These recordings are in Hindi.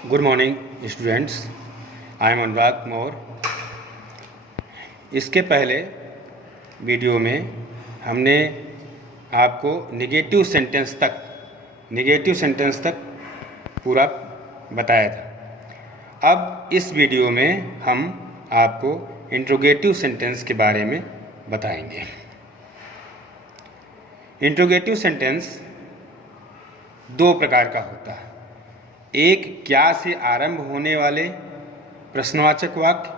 Good morning students, I am Anurag Maurya. इसके पहले वीडियो में हमने आपको नेगेटिव सेंटेंस तक पूरा बताया था। अब इस वीडियो में हम आपको इंट्रोगेटिव सेंटेंस के बारे में बताएंगे। इंट्रोगेटिव सेंटेंस दो प्रकार का होता है। एक क्या से आरंभ होने वाले प्रश्नवाचक वाक्य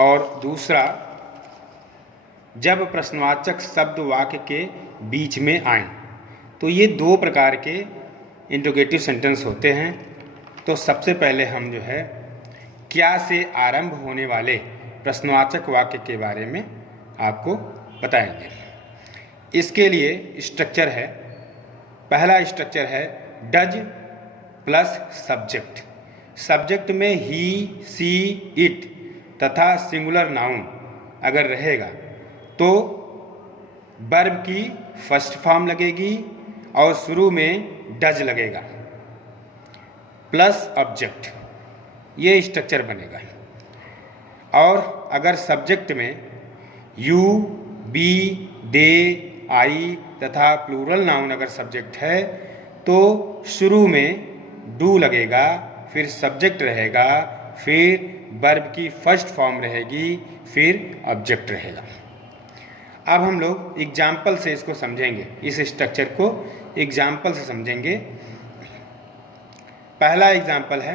और दूसरा जब प्रश्नवाचक शब्द वाक्य के बीच में आए। तो ये दो प्रकार के इंट्रोगेटिव सेंटेंस होते हैं। तो सबसे पहले हम जो है क्या से आरंभ होने वाले प्रश्नवाचक वाक्य के बारे में आपको बताएंगे। इसके लिए स्ट्रक्चर है, पहला स्ट्रक्चर है डज प्लस सब्जेक्ट। सब्जेक्ट में ही, सी, इट तथा सिंगुलर नाउन अगर रहेगा तो वर्ब की फर्स्ट फॉर्म लगेगी और शुरू में डज लगेगा प्लस ऑब्जेक्ट, ये स्ट्रक्चर बनेगा। और अगर सब्जेक्ट में यू, बी, दे, आई तथा प्लूरल नाउन अगर सब्जेक्ट है तो शुरू में डू लगेगा, फिर सब्जेक्ट रहेगा, फिर वर्ब की फर्स्ट फॉर्म रहेगी, फिर ऑब्जेक्ट रहेगा। अब हम लोग एग्जाम्पल से इसको समझेंगे, इस स्ट्रक्चर को एग्जाम्पल से समझेंगे। पहला एग्जाम्पल है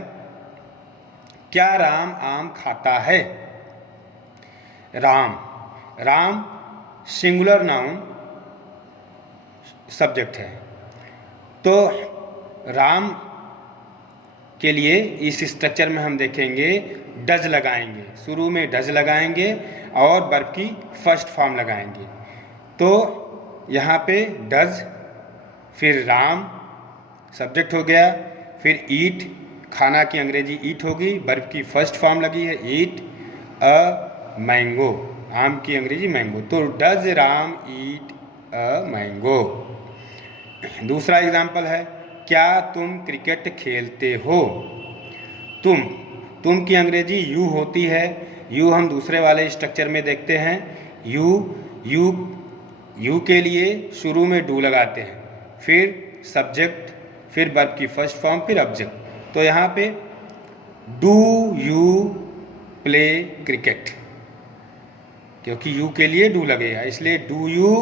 क्या राम आम खाता है। राम सिंगुलर नाउन सब्जेक्ट है, तो राम के लिए इस स्ट्रक्चर में हम देखेंगे डज लगाएंगे, शुरू में डज लगाएंगे और वर्ब की फर्स्ट फॉर्म लगाएंगे। तो यहाँ पे डज, फिर राम सब्जेक्ट हो गया, फिर ईट, खाना की अंग्रेजी ईट होगी, वर्ब की फर्स्ट फॉर्म लगी है ईट, अ मैंगो, आम की अंग्रेजी मैंगो। तो does Ram eat a mango. दूसरा एग्जाम्पल है क्या तुम क्रिकेट खेलते हो। तुम की अंग्रेजी यू होती है। यू हम दूसरे वाले स्ट्रक्चर में देखते हैं। यू के लिए शुरू में डू लगाते हैं, फिर सब्जेक्ट, फिर वर्ब की फर्स्ट फॉर्म, फिर ऑब्जेक्ट। तो यहाँ पे डू यू प्ले क्रिकेट, क्योंकि यू के लिए डू लगेगा इसलिए डू यू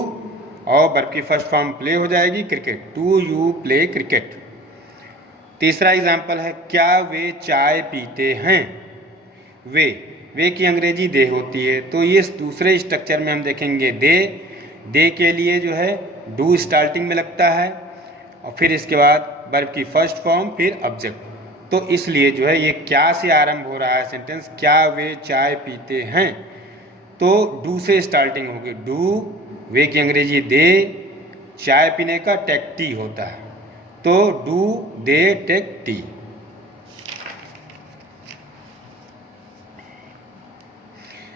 और वर्ब की फर्स्ट फॉर्म प्ले हो जाएगी cricket, do you play cricket. तीसरा एग्जाम्पल है क्या वे चाय पीते हैं। वे की अंग्रेजी दे होती है, तो ये दूसरे स्ट्रक्चर में हम देखेंगे दे के लिए जो है डू स्टार्टिंग में लगता है और फिर इसके बाद वर्ब की फर्स्ट फॉर्म, फिर ऑब्जेक्ट। तो इसलिए जो है ये क्या से आरंभ हो रहा है सेंटेंस, क्या वे चाय पीते हैं, तो डू से स्टार्टिंग होगी। डू, वे की अंग्रेजी दे, चाय पीने का टेक टी होता है, तो डू दे टेक टी।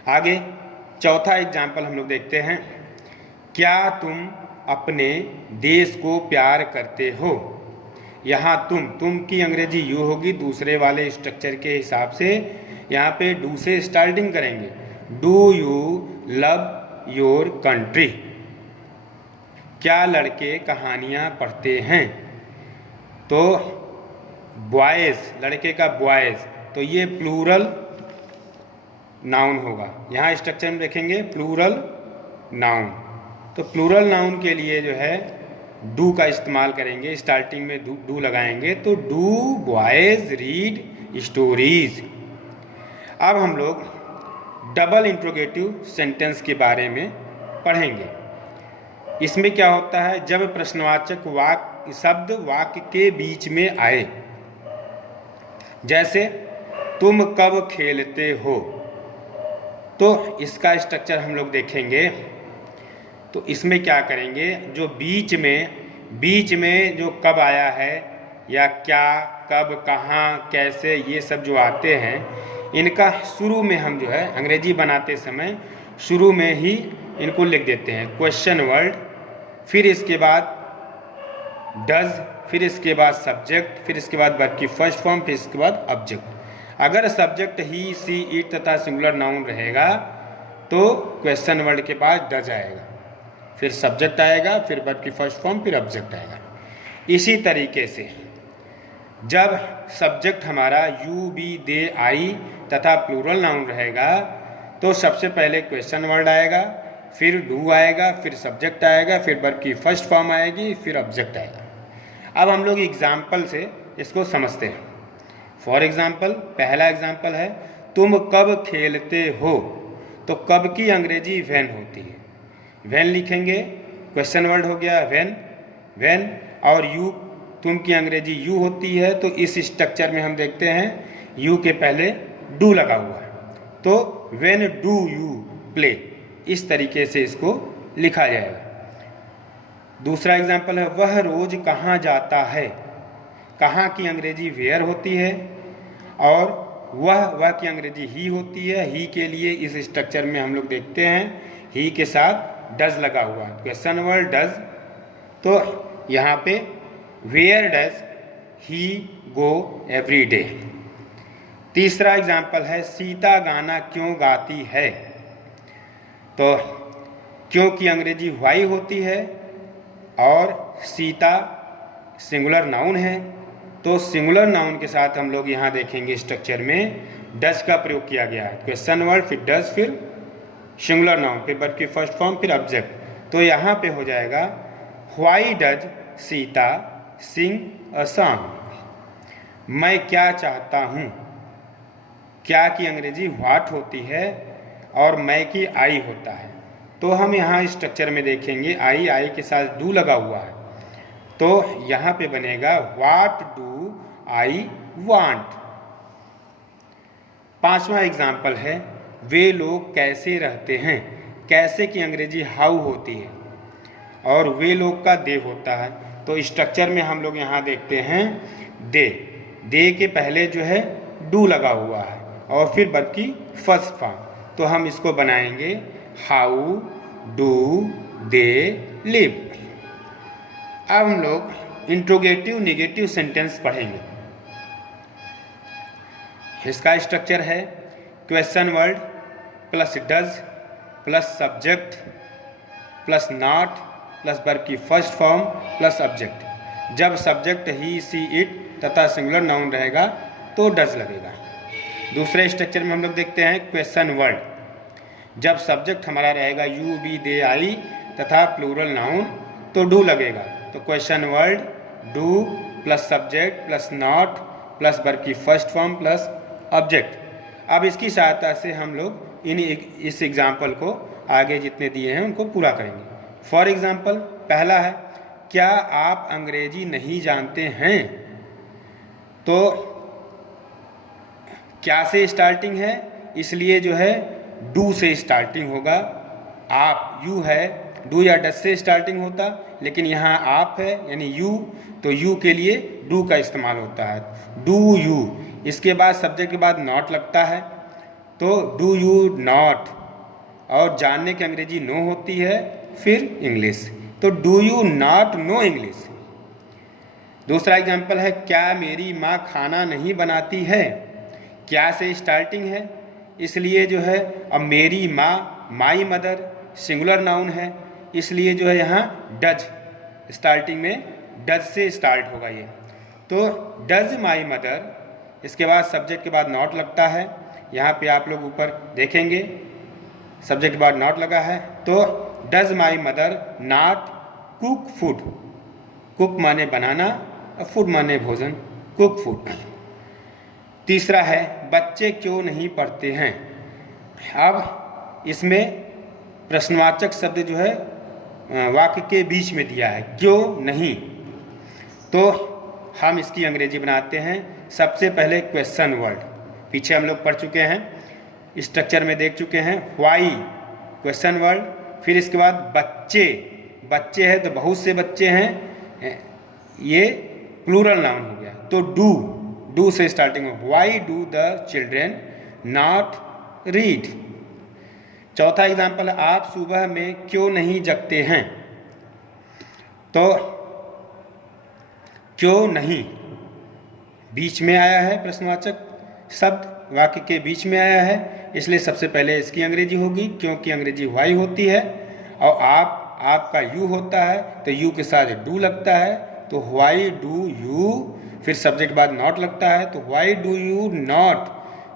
आगे चौथा एग्जाम्पल हम लोग देखते हैं क्या तुम अपने देश को प्यार करते हो। यहाँ तुम की अंग्रेजी यू होगी, दूसरे वाले स्ट्रक्चर के हिसाब से यहाँ पे डू से स्टार्टिंग करेंगे। Do you love your country. क्या लड़के कहानियाँ पढ़ते हैं, तो बॉयज़, लड़के का बॉयज़, तो ये प्लूरल नाउन होगा। यहाँ स्ट्रक्चर में देखेंगे प्लूरल नाउन, तो प्लूरल नाउन के लिए जो है डू का इस्तेमाल करेंगे, स्टार्टिंग में डू लगाएंगे, तो डू बॉयज़ रीड स्टोरीज। अब हम लोग डबल इंट्रोगेटिव सेंटेंस के बारे में पढ़ेंगे। इसमें क्या होता है, जब प्रश्नवाचक शब्द वाक्य के बीच में आए, जैसे तुम कब खेलते हो, तो इसका स्ट्रक्चर हम लोग देखेंगे। तो इसमें क्या करेंगे, जो बीच में जो कब आया है या क्या, कब, कहाँ, कैसे, ये सब जो आते हैं, इनका शुरू में हम जो है अंग्रेजी बनाते समय शुरू में ही इनको लिख देते हैं क्वेश्चन वर्ड, फिर इसके बाद डज, फिर इसके बाद सब्जेक्ट, फिर इसके बाद वर्ब की फर्स्ट फॉर्म, फिर इसके बाद ऑब्जेक्ट। अगर सब्जेक्ट ही, सी, इट तथा सिंगुलर नाउन रहेगा तो क्वेश्चन वर्ड के पास डज आएगा, फिर सब्जेक्ट आएगा, फिर वर्ब की फर्स्ट फॉर्म, फिर ऑब्जेक्ट आएगा। इसी तरीके से जब सब्जेक्ट हमारा यू, बी, दे, आई तथा प्लूरल नाउन रहेगा तो सबसे पहले क्वेश्चन वर्ड आएगा, फिर डू आएगा, फिर सब्जेक्ट आएगा, फिर वर्ब की फर्स्ट फॉर्म आएगी, फिर ऑब्जेक्ट आएगा। अब हम लोग एग्जाम्पल से इसको समझते हैं। फॉर एग्जाम्पल, पहला एग्जाम्पल है तुम कब खेलते हो, तो कब की अंग्रेजी व्हेन होती है। व्हेन लिखेंगे, क्वेश्चन वर्ड हो गया व्हेन, व्हेन, और यू, तुम की अंग्रेजी यू होती है, तो इस स्ट्रक्चर में हम देखते हैं यू के पहले डू लगा हुआ है, तो व्हेन डू यू प्ले, इस तरीके से इसको लिखा जाएगा। दूसरा एग्जाम्पल है वह रोज कहाँ जाता है। कहाँ की अंग्रेजी वेयर होती है और वह की अंग्रेजी ही होती है। ही के लिए इस स्ट्रक्चर में हम लोग देखते हैं ही के साथ डज लगा हुआ है, क्वेश्चन वर्ड डज, तो यहाँ पे where does he go every day. तीसरा एग्जाम्पल है सीता गाना क्यों गाती है, तो क्यों की अंग्रेजी वाई होती है और सीता सिंगुलर नाउन है, तो सिंगुलर नाउन के साथ हम लोग यहाँ देखेंगे स्ट्रक्चर में डज का प्रयोग किया गया है, क्वेश्चन वर्ड, फिर डज, फिर सिंगुलर नाउन, फिर वर्ब की फर्स्ट फॉर्म, फिर ऑब्जेक्ट। तो यहाँ पे हो जाएगा why does Sita sing a song. मैं क्या चाहता हूँ, क्या की अंग्रेजी व्हाट होती है और मैं की आई होता है, तो हम यहाँ स्ट्रक्चर में देखेंगे आई के साथ डू लगा हुआ है, तो यहाँ पे बनेगा व्हाट डू आई वांट। पांचवा एग्जाम्पल है वे लोग कैसे रहते हैं। कैसे की अंग्रेजी हाउ होती है और वे लोग का दे होता है, तो स्ट्रक्चर में हम लोग यहाँ देखते हैं दे के पहले जो है डू लगा हुआ है और फिर वर्ब की फर्स्ट फॉर्म, तो हम इसको बनाएंगे हाउ डू दे लिव। अब हम लोग इंट्रोगेटिव नेगेटिव सेंटेंस पढ़ेंगे। इसका स्ट्रक्चर है question word plus does plus subject plus not plus verb की फर्स्ट फॉर्म प्लस ऑब्जेक्ट। जब सब्जेक्ट ही, सी, इट तथा सिंगुलर नाउन रहेगा तो डज लगेगा। दूसरे स्ट्रक्चर में हम लोग देखते हैं क्वेश्चन वर्ड, जब सब्जेक्ट हमारा रहेगा यू, बी, दे, आई तथा प्लूरल नाउन तो डू लगेगा, तो question word do plus subject plus not plus verb की फर्स्ट फॉर्म प्लस ऑब्जेक्ट। अब इसकी सहायता से हम लोग इस एग्जाम्पल को आगे जितने दिए हैं उनको पूरा करेंगे। फॉर एग्जाम्पल, पहला है क्या आप अंग्रेजी नहीं जानते हैं, तो क्या से स्टार्टिंग है, इसलिए जो है डू से स्टार्टिंग होगा। आप यू है, डू या डज से स्टार्टिंग होता, लेकिन यहाँ आप है यानी यू, तो यू के लिए डू का इस्तेमाल होता है, डू यू। इसके बाद सब्जेक्ट के बाद नॉट लगता है, तो डू यू नॉट, और जानने की अंग्रेजी नो होती है, फिर इंग्लिश, तो do you not know English. दूसरा एग्जाम्पल है क्या मेरी माँ खाना नहीं बनाती है। क्या से स्टार्टिंग है, इसलिए जो है अब मेरी माँ, माई मदर सिंगुलर नाउन है, इसलिए जो है यहाँ डज स्टार्टिंग में डज से स्टार्ट होगा ये, तो डज माई मदर। इसके बाद सब्जेक्ट के बाद नॉट लगता है, यहाँ पे आप लोग ऊपर देखेंगे सब्जेक्ट के बाद नॉट लगा है, तो does my mother not cook food. Cook माने बनाना, फूड माने भोजन, कुक फूड। तीसरा है बच्चे क्यों नहीं पढ़ते हैं। अब इसमें प्रश्नवाचक शब्द जो है वाक्य के बीच में दिया है, क्यों नहीं, तो हम इसकी अंग्रेजी बनाते हैं। सबसे पहले क्वेश्चन वर्ड, पीछे हम लोग पढ़ चुके हैं, स्ट्रक्चर में देख चुके हैं, व्हाई क्वेश्चन वर्ड, फिर इसके बाद बच्चे, बच्चे है तो बहुत से बच्चे हैं, ये प्लूरल नाउन हो गया, तो डू से स्टार्टिंग हो, why do the children not read. चौथा एग्जाम्पल, आप सुबह में क्यों नहीं जगते हैं, तो क्यों नहीं, बीच में आया है, प्रश्नवाचक शब्द वाक्य के बीच में आया है, इसलिए सबसे पहले इसकी अंग्रेजी होगी, क्योंकि अंग्रेजी वाई होती है। और आपका यू होता है तो यू के साथ डू लगता है, तो वाई डू यू, फिर सब्जेक्ट बाद नॉट लगता है, तो वाई डू यू नॉट,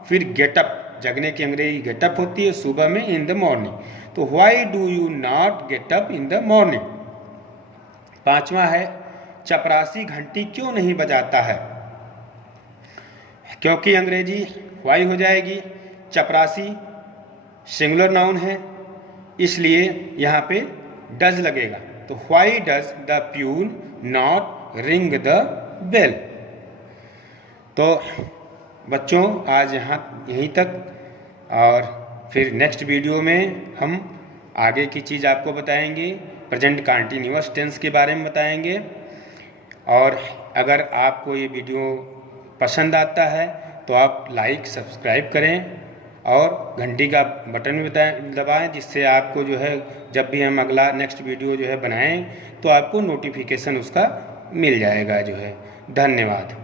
फिर गेटअप, जगने की अंग्रेजी गेटअप होती है सुबह में, इन द मॉर्निंग, तो why do you not getup in the morning. पांचवा है चपरासी घंटी क्यों नहीं बजाता है, क्योंकि अंग्रेजी वाई हो जाएगी, चपरासी सिंगुलर नाउन है इसलिए यहाँ पे डज लगेगा, तो why does the peon not ring the bell. तो बच्चों आज यहीं तक, और फिर नेक्स्ट वीडियो में हम आगे की चीज़ आपको बताएंगे, प्रेजेंट कंटिन्यूअस टेंस के बारे में बताएंगे। और अगर आपको ये वीडियो पसंद आता है तो आप लाइक सब्सक्राइब करें और घंटी का बटन भी दबाएं, जिससे आपको जो है जब भी हम अगला नेक्स्ट वीडियो जो है बनाएं तो आपको नोटिफिकेशन उसका मिल जाएगा जो है। धन्यवाद।